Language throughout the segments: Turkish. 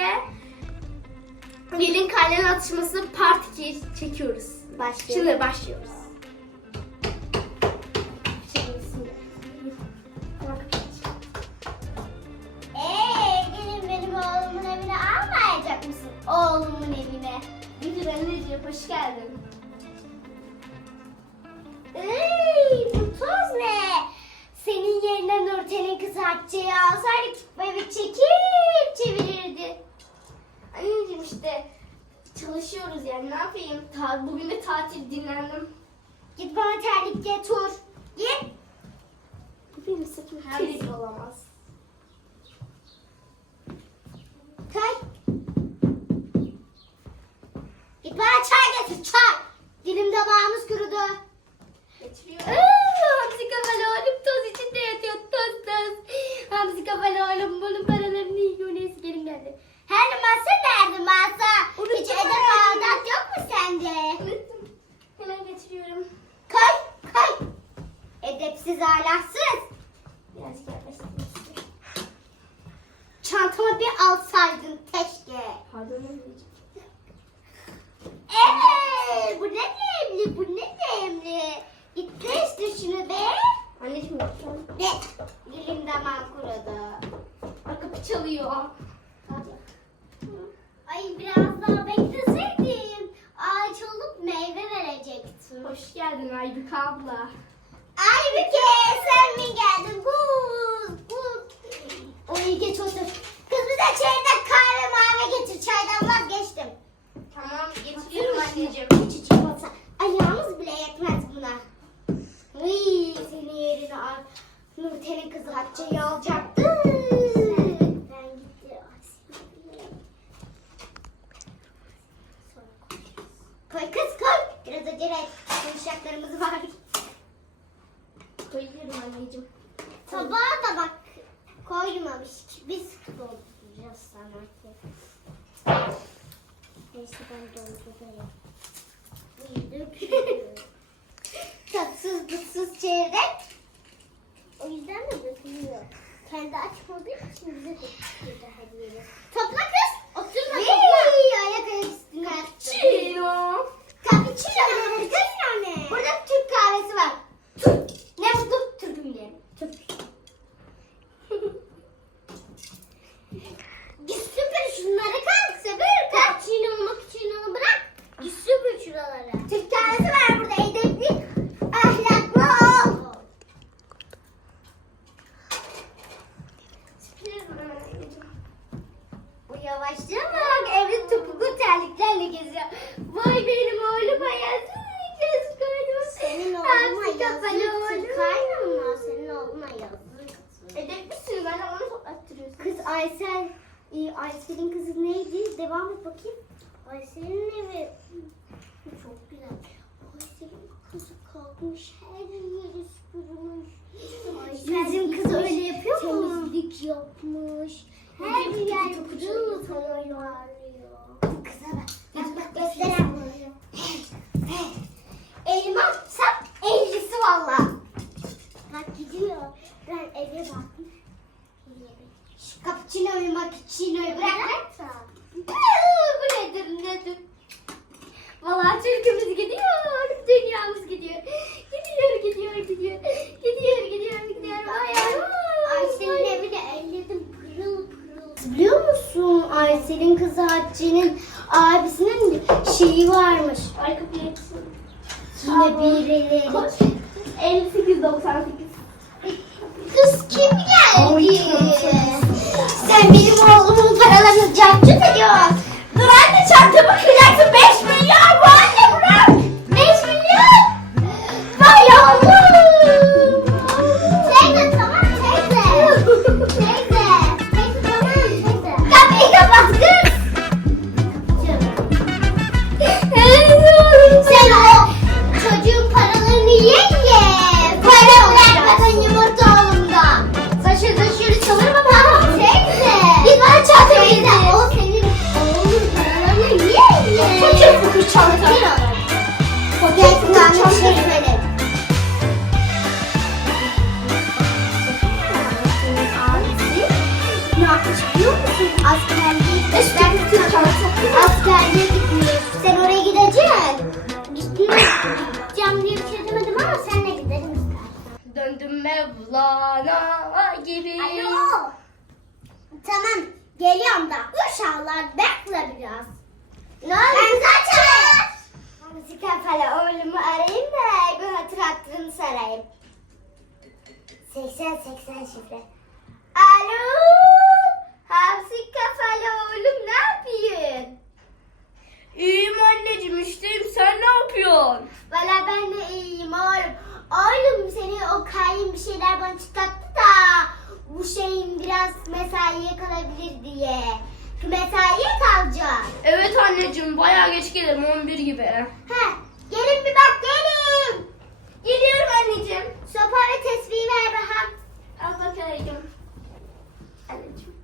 ve gelin kaynağı atışması part 2 çekiyoruz. Başlayalım. Şimdi başlıyoruz. Eee gelin benim oğlumun evine almayacak mısın? Oğlumun evine. Gülür anneciğim hoş geldin. Ey bu toz ne? Senin yerine Nurten'in kızı Hatice'yi alsaydık evi çekip çevirirdi. Anneciğim işte çalışıyoruz yani ne yapayım? Ta, bugün de tatil dinlendim. Git bana terlik getir. Git. Bu benim saçım Her kirli olamaz. Kay. Git bana çay getir çay. Dilim damağımız kurudu. Getiriyorum. hamsi kafalı oğlum toz içinde yatıyor toz toz. Hamsi kafalı oğlum bunun paralarını yiyor neyse gelin geldi. Her masa nerede masa? Unuttum Hiç edep adat yok mu sende? Unuttum. Hemen getiriyorum. Kay kay. Edepsiz ahlaksız. Birazcık yaklaştırmak istiyorum. Çantamı bir alsaydın keşke. Pardon anneciğim. Eee bu ne nemli bu ne nemli. Git işte şunu be. Anneciğim lütfen. Ne? Dilim damağım kurudu. Ay kapı çalıyor. Ay biraz daha bekleseydim. Ağaç olup meyve verecektim. Hoş geldin Aybük abla. Aybüke sen mi geldin? Buz buz. Oy geç otur. Kız bize çeyrek kahve mavi getir. Çaydan vazgeçtim. Tamam getiriyorum anneciğim. Küçücük olsa ayağımız bile yetmez buna. Uy senin yerine al. Nurten'in kızı Hatice'yi alacaktı. Ben gitti. Koy kız koy. Et. Konuşacaklarımız var. Koyuyorum anneciğim. Tabağa da bak koymamış. Biz dolduracağız sanki. Neyse ben doldurayım. Tatsız tutsuz çeyrek. O yüzden de dökülüyor. Kendi açmadığı için bize döküldü hediyeleri. Topla kız. Oturma topla. Ayak ayak üstüne. Cappuccino ne? Cappuccino Aysel'in kızı neydi? Devam et bakayım. Aysel'in evi çok güzel. Aysel'in kızı kalkmış her yeri süpürmüş. Bizim kız öyle yapıyor mu? Temizlik yapmış. Her yer pırıl parlıyor. Kıza bak. Bak bak göstereyim. Elma sap ellisi valla. Bak gidiyor. Ben eve baktım. Cappuccino'yu macchiato'yu bırak. Bu nedir nedir? Vallahi Türk'ümüz gidiyor, dünyamız gidiyor. Gidiyor, gidiyor, gidiyor. Gidiyor, gidiyor, gidiyor. Ay ay. Aysel'in evini elledim pırıl pırıl. Biliyor musun Aysel'in kızı Hatice'nin abisinin şeyi varmış. Ay kapıyı açsın. Yine birileri. Koş. 58.98. capcut ediyorsun. Dur anne çantamı kıracaksın. 5 geliyorum da uşaklar bekle biraz. Ne oldu? Ben zaten. Müzik kafalı oğlumu arayayım da bir hatır hatırını sarayım. 80-80 şifre. Alo. Hamsi kafalı oğlum ne yapıyorsun? İyiyim anneciğim işteyim sen ne yapıyorsun? Valla ben de iyiyim oğlum. Oğlum seni o kayın bir şeyler bana çıkarttı da bu şeyin biraz mesaiye kalabilir diye. Mesaiye kalacak. Evet anneciğim bayağı geç gelirim 11 gibi. He, gelin bir bak gelin. Geliyorum anneciğim. Sopa ve tesbih ver bakalım. Al bakayım. Anneciğim.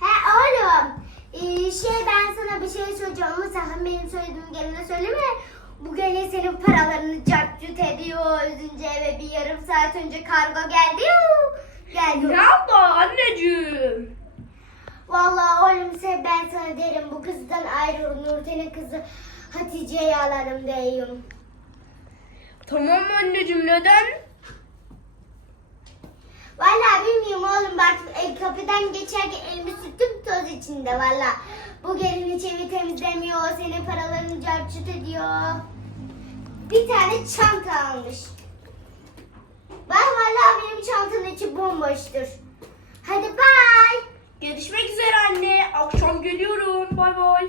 He oğlum. Ee, şey ben sana bir şey söyleyeceğim ama sakın benim söylediğim gelene söyleme. Bu gene senin paralarını cartcut ediyor. Üzünce eve bir yarım saat önce kargo geldi. Geldi. Ne yaptı anneciğim? Vallahi oğlum sen ben sana derim bu kızdan ayrıl Nurten'in kızı Hatice'yi alalım diyeyim. Tamam anneciğim neden? Vallahi bilmiyorum oğlum bak e, kapıdan geçerken elimi sürttüm toz içinde valla. Bu gelin hiç evi temizlemiyor, senin paralarını carçut ediyor. Bir tane çanta almış. Bak vallahi benim çantanın içi bomboştur. Hadi bay. Görüşmek üzere anne. Akşam geliyorum. Bay bay.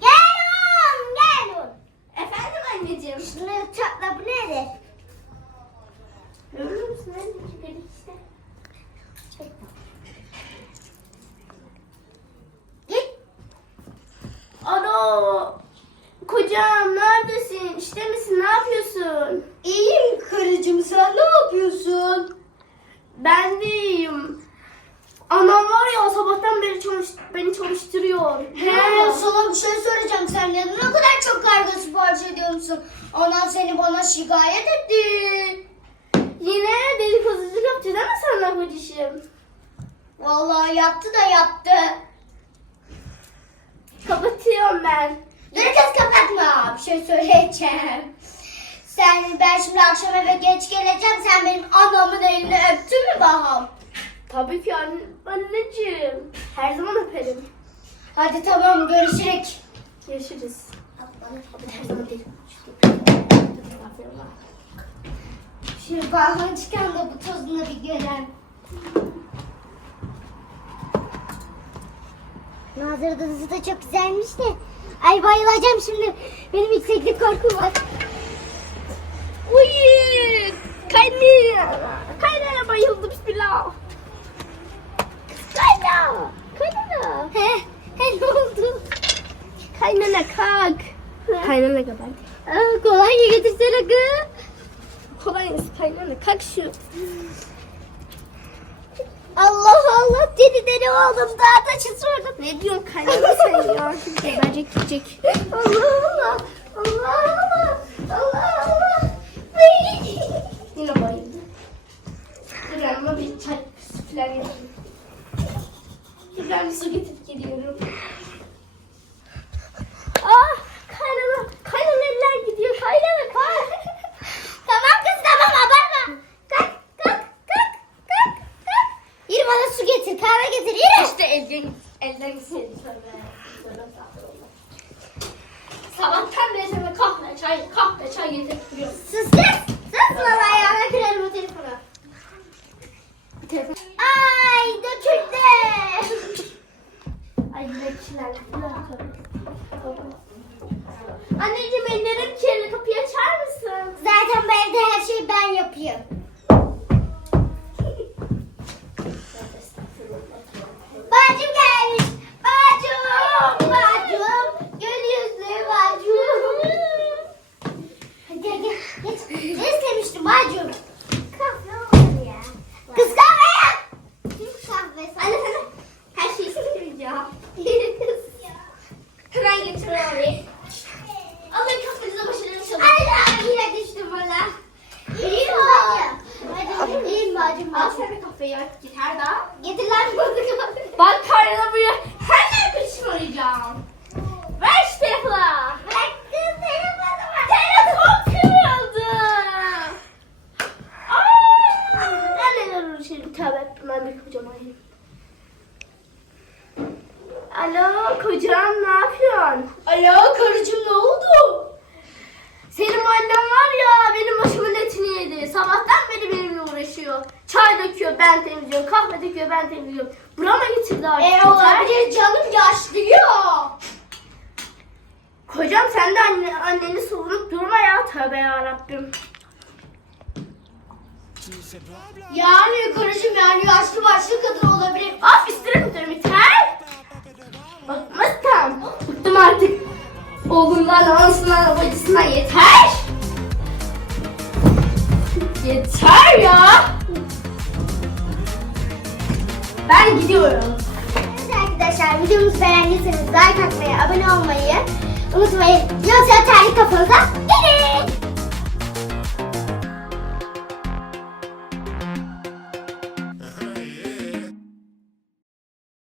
Gel oğlum gel oğlum. Efendim anneciğim. Şunu çatla bu nedir? Görür müsün anneciğim? Gel işte. Git. Alo. Kocam neredesin? İşte misin? Ne yapıyorsun? İyiyim karıcığım sen ne yapıyorsun? Ben de iyiyim. Anam var ya sabahtan beri çalış beni çalıştırıyor. Sana bir şey söyleyeceğim. Sen neden o kadar çok kargo sipariş ediyor musun? Anan seni bana şikayet etti. Yine dedikoduculuk yaptı değil mi sana kocacığım? Vallahi yaptı da yaptı. Kapatıyorum ben. Dur kız kapatma. Bir şey söyleyeceğim. Sen ben şimdi akşam eve geç geleceğim. Sen benim anamın elini öptün mü bakalım? Tabii ki anne, anneciğim. Her zaman öperim. Hadi tamam görüşürük. Görüşürüz. Her zaman değil. Şu balkona çıkan da bu tozunu bir gören. Manzara odası da çok güzelmiş de. Ay bayılacağım şimdi. Benim yükseklik korkum var. Uy! Kaynana! Kaynana bayıldı bismillah. Kaynana! Kaynana! He ne oldu? Kaynana kalk. Kaynana kadar. Aa, kolonya getirsene kız. Kolonyası kaynana kalk şu. Allah Allah deli deli oğlum daha da çıtırdım. Ne diyorsun kaynana sen ya? Şimdi geberecek gidecek. Allah Allah. Allah Allah. Allah Allah. Ay. Yine bayıldı. Dur yanıma bir çay falan getireyim. Dur ben bir su getirip geliyorum. Evet git her daha. Yediler balık abi. Bak karnına buraya hemen kışkıracağım. Ver şu telefonu. Bıraktın telefonu var. Telefon kırıldı. Ay. Ben neler uğraşırım tövbe. Bunlar bir kocaman. Alo kocam ne yapıyorsun? Alo karıcığım ne oldu? Senin annem var ya benim başımın etini yedi. Sabahtan beri benimle uğraşıyor çay döküyor ben temizliyorum. Kahve döküyor ben temizliyorum. Burama getirdi artık. E olabilir canım yaşlıyor. Kocam sen de anne, anneni savunup durma ya. Tövbe yarabbim. Yani karıcığım yani yaşlı başlı kadın olabilir. Af üstüne tutuyorum yeter. Bıkmıştım. Bıktım artık. Oğlundan, anasından, bacısından yeter. Yeter ya. Ben gidiyorum. Evet arkadaşlar videomuzu beğendiyseniz like atmayı, abone olmayı unutmayın. Yoksa terlik kafanıza girin.